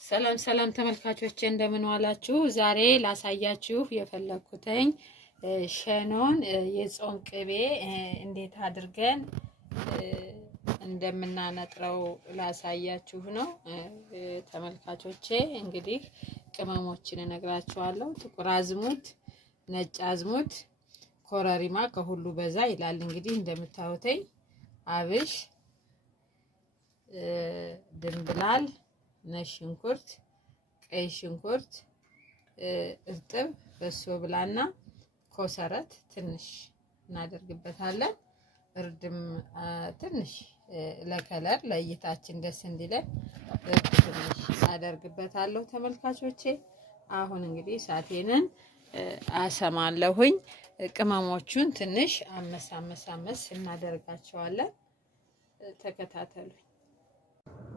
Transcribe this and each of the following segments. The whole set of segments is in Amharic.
ሰላም ሰላም ተመልካቾቼ እንደምን ዋላችሁ? ዛሬ ላሳያችሁ የፈለኩትኝ ሸኖን የጾም ቅቤ እንዴት አድርገን እንደምናነጥረው ላሳያችሁ ነው። ተመልካቾቼ እንግዲህ ቅመሞችን እነግራችኋለሁ። ጥቁር አዝሙድ፣ ነጭ አዝሙድ፣ ኮረሪማ ከሁሉ በዛ ይላል። እንግዲህ እንደምታዩትኝ አብሽ፣ ድንብላል፣ ነጭ ሽንኩርት፣ ቀይ ሽንኩርት፣ እርጥብ በሶ ብላና ኮሰረት ትንሽ እናደርግበታለን። እርድም ትንሽ ለከለር ለእይታችን ደስ እንዲለን እርድ ትንሽ አደርግበታለሁ። ተመልካቾቼ አሁን እንግዲህ እሳቴንን አሰማለሁኝ። ቅመሞቹን ትንሽ አመስ እናደርጋቸዋለን። ተከታተሉኝ።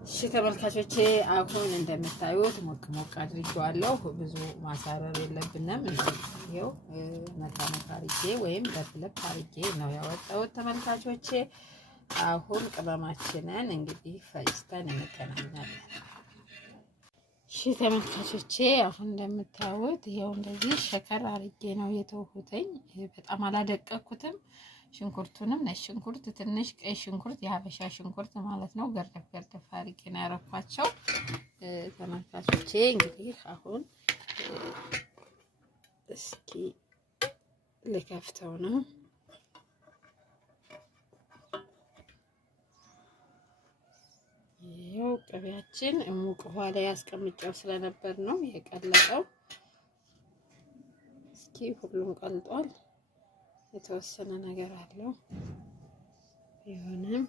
እሺ ተመልካቾቼ አሁን እንደምታዩት ሞቅ ሞቅ አድርጌዋለሁ። ብዙ ማሳረር የለብንም። እንደው መታ አድርጌ ወይም ለፍለፍ አድርጌ ነው ያወጣሁት። ተመልካቾቼ አሁን ቅመማችንን እንግዲህ ፈጭተን እንገናኛለን። እሺ ተመልካቾቼ አሁን እንደምታዩት ይሄው እንደዚህ ሸከር አድርጌ ነው የተውኩትኝ። በጣም አላደቀኩትም። ሽንኩርቱንም ነጭ ሽንኩርት፣ ትንሽ ቀይ ሽንኩርት፣ የሀበሻ ሽንኩርት ማለት ነው ገርደፍ ገርደፍ አድርጌ ነው ያረኳቸው። ተመልካቾቼ እንግዲህ አሁን እስኪ ልከፍተው ነው። ይሄው ቅቤያችን ሙቅ ውሃ ላይ ያስቀምጨው ስለነበር ነው የቀለጠው። እስኪ ሁሉም ቀልጧል። የተወሰነ ነገር አለው ቢሆንም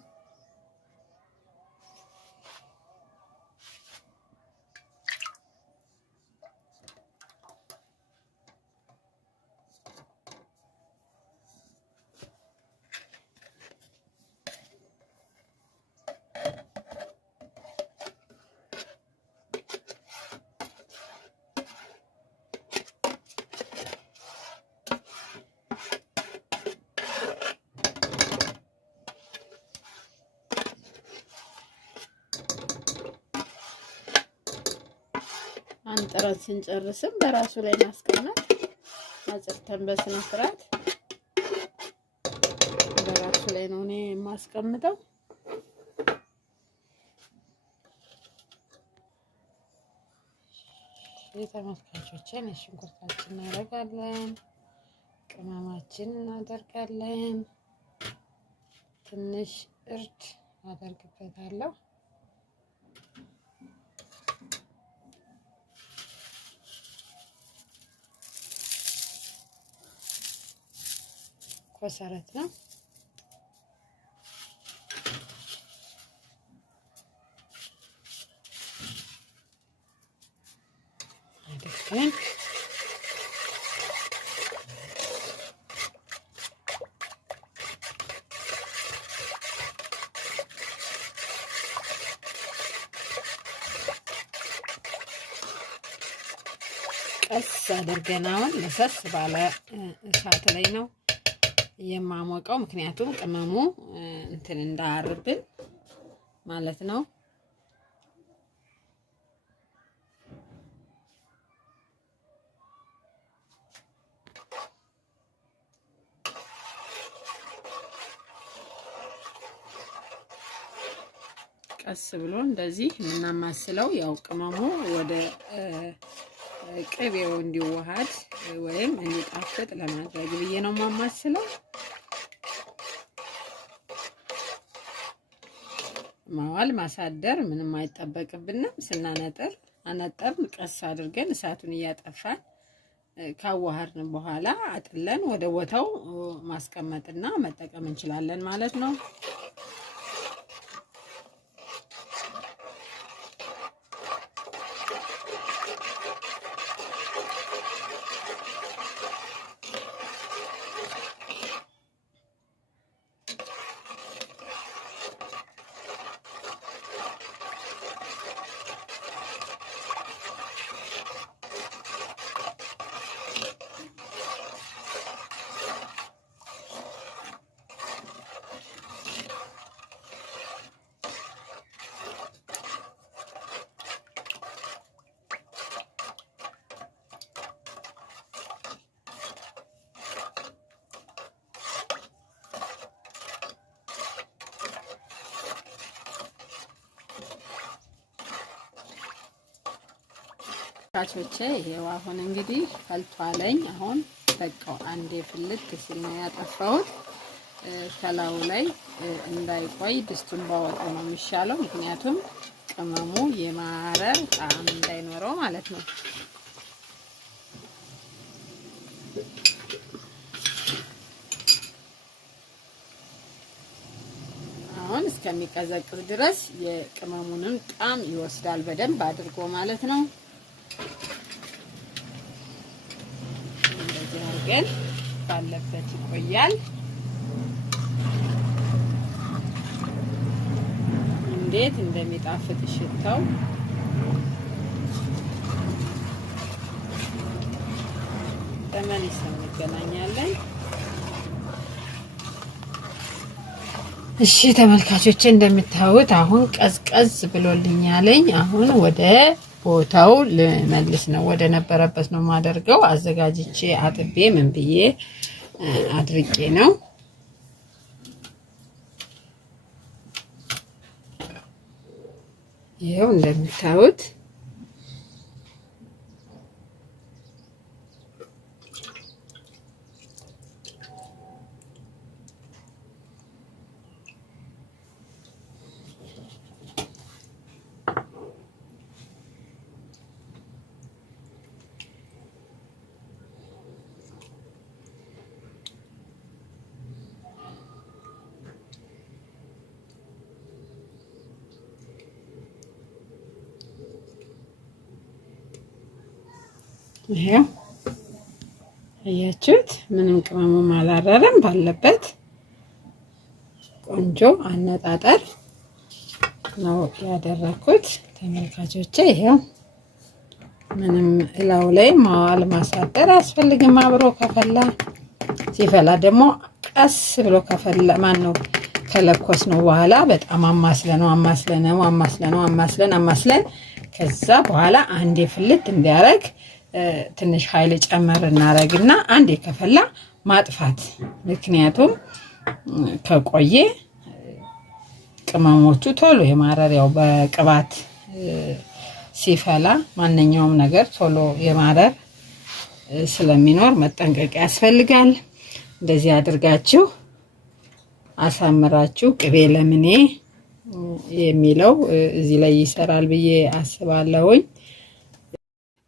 አንጥረን ስንጨርስም በራሱ ላይ ማስቀመጥ አጽድተን በስነ ስርዓት በራሱ ላይ ነው እኔ የማስቀምጠው። የተመልካቾችን ሽንኩርታችን እናደርጋለን፣ ቅመማችን እናደርጋለን፣ ትንሽ እርድ አደርግበታለሁ። ኮሰረት ነው አድርገን ቀስ አድርገን አሁን ለሰስ ባለ እሳት ላይ ነው የማሞቀው። ምክንያቱም ቅመሙ እንትን እንዳያርብን ማለት ነው። ቀስ ብሎ እንደዚህ የምናማስለው ያው ቅመሙ ወደ ቅቤው እንዲዋሃድ ወይም እንዲጣፍጥ ለማድረግ ብዬ ነው የማማስለው። ማዋል ማሳደር ምንም አይጠበቅብንም። ስናነጥር አነጠርን ቀስ አድርገን እሳቱን እያጠፋን ካዋሃድን በኋላ አጥለን ወደ ቦታው ማስቀመጥና መጠቀም እንችላለን ማለት ነው። ተመልካቾቼ ይሄው አሁን እንግዲህ ፈልቷለኝ። አሁን በቃው አንዴ ፍልት ሲል ነው ያጠፋሁት። ከላዩ ላይ እንዳይቆይ ድስቱን ባወጣው ነው የሚሻለው፣ ምክንያቱም ቅመሙ የማረር ጣዕም እንዳይኖረው ማለት ነው። አሁን እስከሚቀዘቅዝ ድረስ የቅመሙንም ጣዕም ይወስዳል በደንብ አድርጎ ማለት ነው። እንደዚህ አድርገን ባለበት ይቆያል። እንዴት እንደሚጣፍጥ ሽታው ተመልሰን እንገናኛለን። እሺ ተመልካቾቼ እንደምታዩት አሁን ቀዝቀዝ ብሎልኛለኝ። አሁን ወደ ቦታው ልመልስ ነው፣ ወደ ነበረበት ነው ማደርገው። አዘጋጅቼ አጥቤ ምን ብዬ አድርቄ ነው። ይሄው እንደምታዩት ይሄው አያችሁት፣ ምንም ቅመሙም አላረረም። ባለበት ቆንጆ አነጣጠር ነው ያደረኩት ተመልካቾቼ። ይሄው ምንም እላው ላይ ማዋል ማሳደር አያስፈልግም። አብሮ ከፈላ ሲፈላ ደግሞ ቀስ ብሎ ከፈላ ነው ከለኮስ ነው በኋላ በጣም አማስለን ከዛ በኋላ አንዴ ፍልት እንዲያረግ ትንሽ ኃይል ጨመር እናረግና አንዴ ከፈላ ማጥፋት። ምክንያቱም ከቆየ ቅመሞቹ ቶሎ የማረር ያው በቅባት ሲፈላ ማንኛውም ነገር ቶሎ የማረር ስለሚኖር መጠንቀቅ ያስፈልጋል። እንደዚህ አድርጋችሁ አሳምራችሁ ቅቤ ለምኔ የሚለው እዚህ ላይ ይሰራል ብዬ አስባለሁኝ።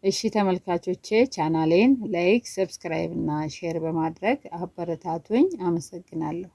እሺ ተመልካቾቼ ቻናሌን ላይክ፣ ሰብስክራይብ እና ሼር በማድረግ አበረታቱኝ። አመሰግናለሁ።